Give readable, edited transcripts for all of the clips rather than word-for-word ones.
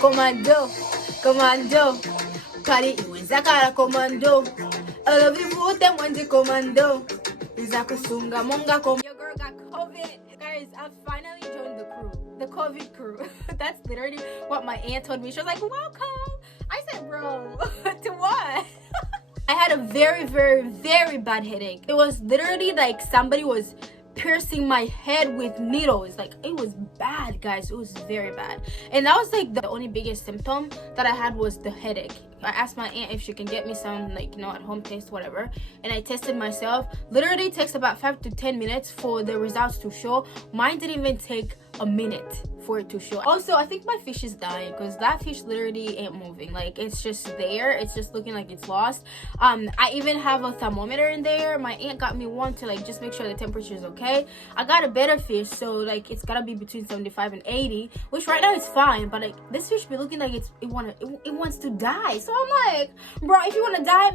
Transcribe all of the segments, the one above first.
Commando, commando, kari iwenzakala commando. All of you put them on the commando. Izakusunga monga kom. Your girl got COVID. Guys, I finally joined the crew. The COVID crew. That's literally what my aunt told me. She was like, welcome. I said, bro, to what? I had a very, very, very bad headache. It was literally like somebody was piercing my head with needles. Like, it was bad, guys. It was very bad. And that was like the only biggest symptom that I had was the headache. I asked my aunt if she can get me some, like, you know, at home test, whatever, and I tested myself. Literally it takes about 5 to 10 minutes for the results to show. Mine didn't even take a minute for it to show. Also, I think my fish is dying because that fish literally ain't moving. Like, it's just there, it's just looking like it's lost. I even have a thermometer in there. My aunt got me one to like just make sure the temperature is okay. I got a better fish, so like it's gotta be between 75 and 80, which right now is fine, but like this fish be looking like it wants to die. So I'm like, bro, if you want to die,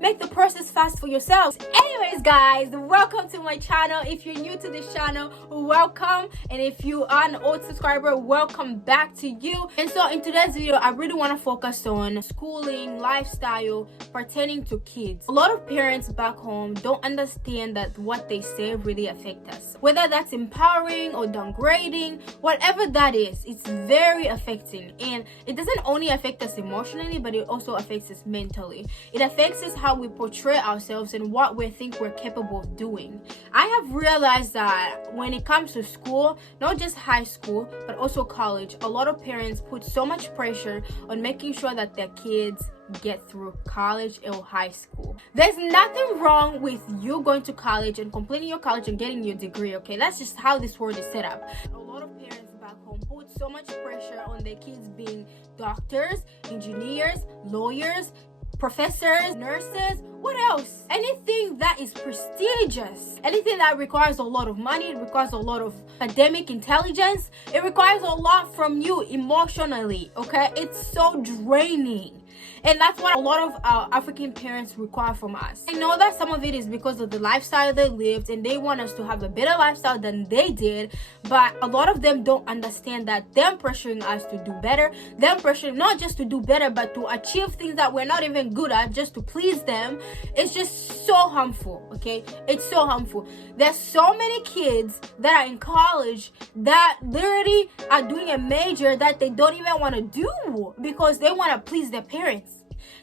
make the process fast for yourselves. Anyways, guys, welcome to my channel. If you're new to this channel, welcome, and if you are an old subscriber, welcome back to you. And so in today's video, I really want to focus on schooling, lifestyle pertaining to kids. A lot of parents back home don't understand that what they say really affect us, whether that's empowering or downgrading, whatever that is. It's very affecting, and it doesn't only affect us emotionally, but it also affects us mentally. It affects us how we portray ourselves and what we think we're capable of doing. I have realized that when it comes to school, not just high school but also college, a lot of parents put so much pressure on making sure that their kids get through college or high school. There's nothing wrong with you going to college and completing your college and getting your degree, okay? That's just how this world is set up. A lot of parents back home put so much pressure on their kids being doctors, engineers, lawyers, professors, nurses, what else? Anything that is prestigious, anything that requires a lot of money, it requires a lot of academic intelligence, it requires a lot from you emotionally, okay? It's so draining. And that's what a lot of our African parents require from us. I know that some of it is because of the lifestyle they lived and they want us to have a better lifestyle than they did, but a lot of them don't understand that them pressuring us to do better, them pressuring not just to do better but to achieve things that we're not even good at just to please them, it's just so harmful, okay? It's so harmful. There's so many kids that are in college that literally are doing a major that they don't even want to do because they want to please their parents.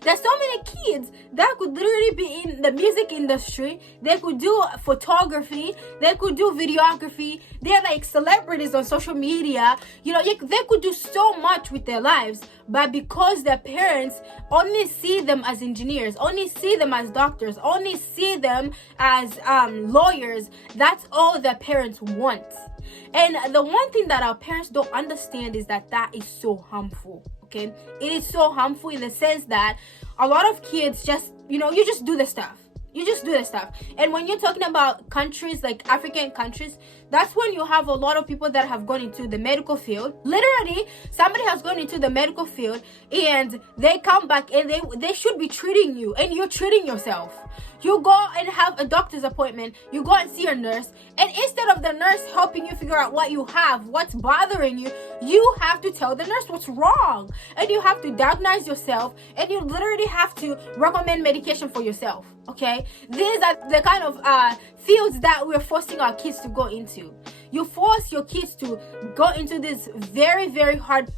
There's so many kids that could literally be in the music industry. They could do photography. They could do videography. They're like celebrities on social media. You know, they could do so much with their lives. But because their parents only see them as engineers, only see them as doctors, only see them as lawyers, that's all their parents want. And the one thing that our parents don't understand is that that is so harmful. Okay, it is so harmful in the sense that a lot of kids just, you know, you just do the stuff. You just do the stuff. And when you're talking about countries like African countries, that's when you have a lot of people that have gone into the medical field. Literally, somebody has gone into the medical field and they come back and they should be treating you and you're treating yourself. You go and have a doctor's appointment, you go and see a nurse, and instead of the nurse helping you figure out what you have, what's bothering you, you have to tell the nurse what's wrong. And you have to diagnose yourself, and you literally have to recommend medication for yourself, okay? These are the kind of fields that we're forcing our kids to go into. You force your kids to go into these very, very hard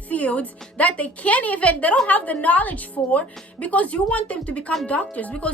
fields that they don't have the knowledge for, because you want them to become doctors, because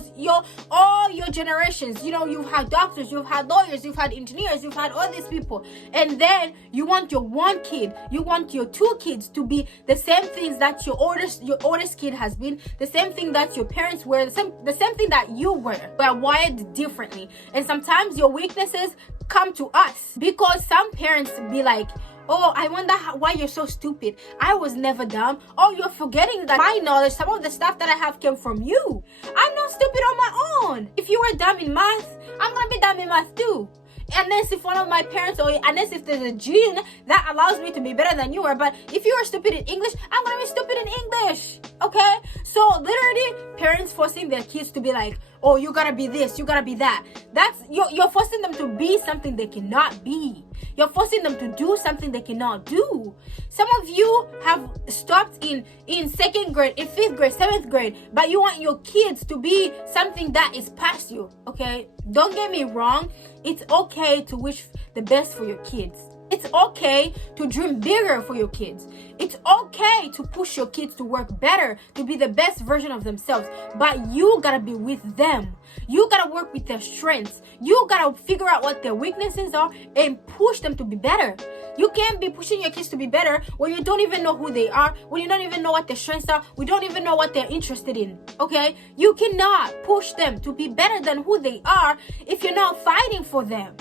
all your generations, you know, you've had doctors, you've had lawyers, you've had engineers, you've had all these people, and then you want your one kid, you want your two kids to be the same things that your oldest kid has been, the same thing that your parents were, the same thing that you were. We're wired differently, and sometimes your weaknesses come to us because some parents be like, oh, I wonder why you're so stupid. I was never dumb. Oh, you're forgetting that my knowledge, some of the stuff that I have came from you. I'm not stupid on my own. If you were dumb in math, I'm gonna be dumb in math too. Unless if one of my parents, or unless if there's a gene that allows me to be better than you are. But if you are stupid in English, I'm gonna be stupid in English, okay? So literally, parents forcing their kids to be like, oh, you gotta be this, you gotta be that. That's you're forcing them to be something they cannot be. You're forcing them to do something they cannot do. Some of you have stopped in 2nd grade, in 5th grade, 7th grade, but you want your kids to be something that is past you. Okay, don't get me wrong. It's okay to wish the best for your kids. It's okay to dream bigger for your kids. It's okay to push your kids to work better, to be the best version of themselves. But you gotta be with them. You gotta work with their strengths. You gotta figure out what their weaknesses are and push them to be better. You can't be pushing your kids to be better when you don't even know who they are, when you don't even know what their strengths are, we don't even know what they're interested in. Okay? You cannot push them to be better than who they are if you're not fighting for them.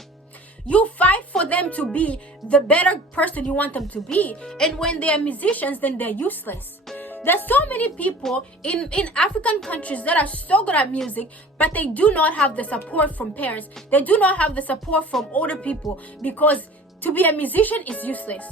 You fight for them to be the better person you want them to be. And when they are musicians, then they're useless. There's so many people in African countries that are so good at music, but they do not have the support from parents. They do not have the support from older people, because to be a musician is useless.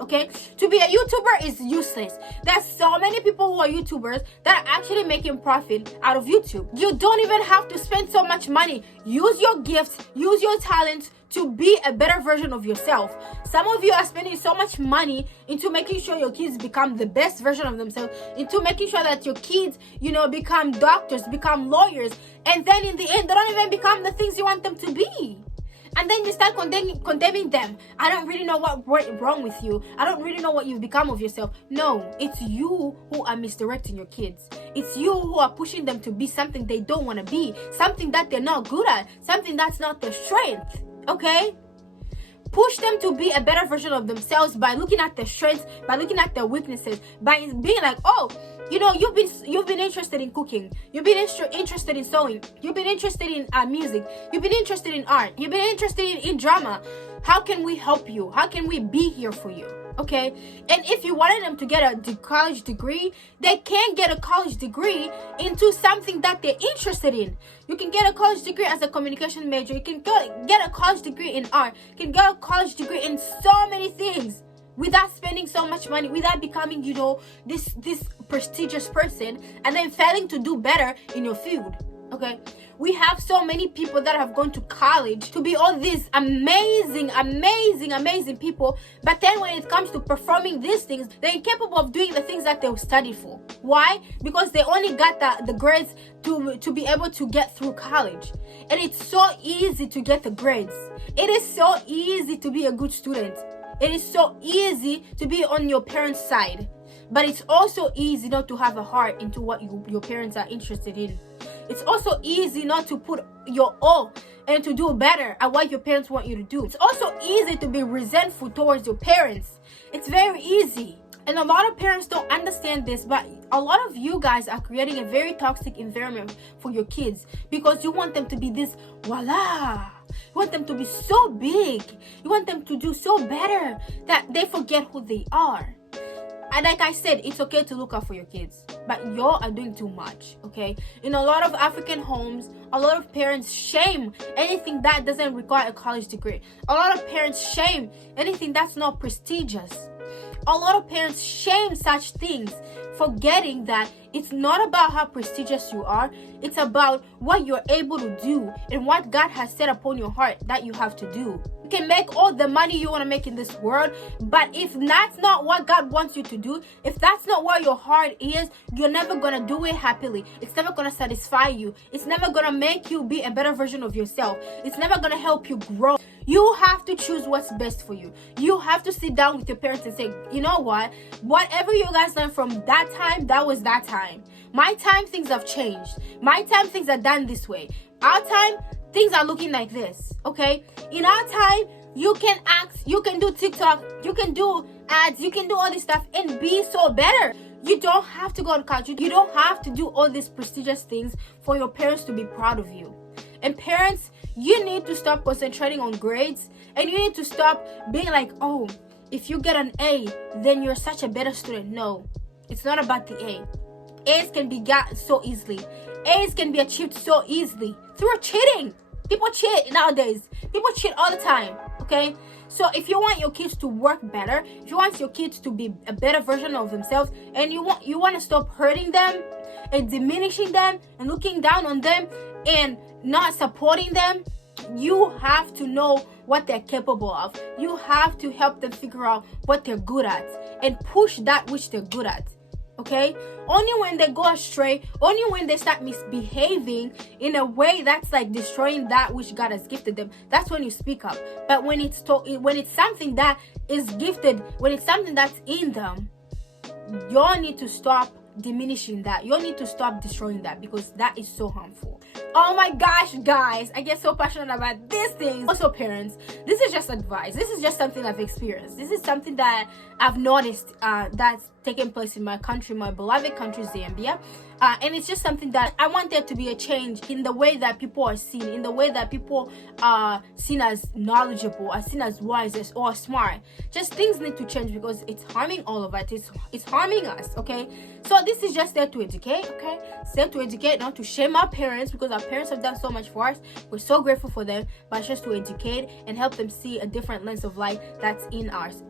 Okay, to be a YouTuber is useless. There's so many people who are YouTubers that are actually making profit out of YouTube. You don't even have to spend so much money. Use your gifts, use your talents to be a better version of yourself. Some of you are spending so much money into making sure your kids become the best version of themselves, into making sure that your kids, become doctors, become lawyers, and then in the end, they don't even become the things you want them to be. And then you start condemning them. I don't really know what went wrong with you. I don't really know what you've become of yourself. No, it's you who are misdirecting your kids. It's you who are pushing them to be something they don't want to be, something that they're not good at, something that's not their strength. Okay? Push them to be a better version of themselves by looking at their strengths, by looking at their weaknesses, by being like, oh, you've been interested in cooking, you've been interested in sewing, you've been interested in music, you've been interested in art, you've been interested in drama. How can we help you? How can we be here for you? Okay? And if you wanted them to get a college degree, they can get a college degree into something that they're interested in. You can get a college degree as a communication major. You can get a college degree in art. You can get a college degree in so many things without spending so much money, without becoming, this prestigious person and then failing to do better in your field. Okay? We have so many people that have gone to college to be all these amazing people, but then when it comes to performing these things, they're incapable of doing the things that they studied for. Why? Because they only got the grades to be able to get through college. And it's so easy to get the grades. It is so easy to be a good student. It is so easy to be on your parents' side. But it's also easy not to have a heart into what your parents are interested in. It's also easy not to put your all and to do better at what your parents want you to do. It's also easy to be resentful towards your parents. It's very easy. And a lot of parents don't understand this, but a lot of you guys are creating a very toxic environment for your kids because you want them to be this voila. You want them to be so big. You want them to do so better that they forget who they are. And like I said, it's okay to look out for your kids, but y'all are doing too much, okay? In a lot of African homes, a lot of parents shame anything that doesn't require a college degree. A lot of parents shame anything that's not prestigious. A lot of parents shame such things, forgetting that it's not about how prestigious you are. It's about what you're able to do and what God has set upon your heart that you have to do. You can make all the money you want to make in this world, but if that's not what God wants you to do, if that's not where your heart is, you're never going to do it happily. It's never going to satisfy you. It's never going to make you be a better version of yourself. It's never going to help you grow. You have to choose what's best for you. You have to sit down with your parents and say, you know what? Whatever you guys learned from that time, that was that time. My time, things have changed. My time, things are done this way. Our time, things are looking like this, okay? In our time, you can act, you can do TikTok, you can do ads, you can do all this stuff and be so better. You don't have to go to college. You don't have to do all these prestigious things for your parents to be proud of you. And parents, you need to stop concentrating on grades, and you need to stop being like, oh, if you get an A, then you're such a better student. No, it's not about the A. A's can be got so easily. A's can be achieved so easily through cheating. People cheat nowadays. People cheat all the time, okay? So if you want your kids to work better, if you want your kids to be a better version of themselves, and you want to stop hurting them and diminishing them and looking down on them, and not supporting them, you have to know what they're capable of. You have to help them figure out what they're good at and push that which they're good at. Okay? Only when they go astray, only when they start misbehaving in a way that's like destroying that which God has gifted them, that's when you speak up. But when it's something that is gifted, when it's something that's in them, you all need to stop diminishing that. You all need to stop destroying that, because that is so harmful. Oh my gosh, guys, I get so passionate about these things. Also, parents, this is just advice. This is just something I've experienced. This is something that I've noticed that's taken place in my country, my beloved country, Zambia. And it's just something that I want there to be a change in the way that people are seen, in the way that people are seen as knowledgeable, are seen as wise or smart. Just things need to change, because it's harming all of us. It's harming us, okay? So this is just there to educate, okay? It's there to educate, not to shame our parents, because our parents have done so much for us. We're so grateful for them, but it's just to educate and help them see a different lens of light that's in ours.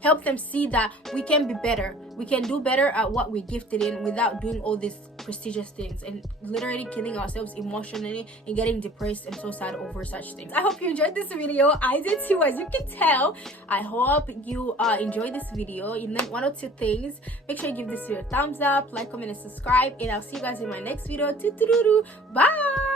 Help them see that we can be better. We can do better at what we're gifted in without doing all these prestigious things and literally killing ourselves emotionally and getting depressed and so sad over such things. I hope you enjoyed this video. I did too, as you can tell. I hope you enjoyed this video. You learned one or two things. Make sure you give this video a thumbs up, like, comment, and subscribe, and I'll see you guys in my next video. Bye.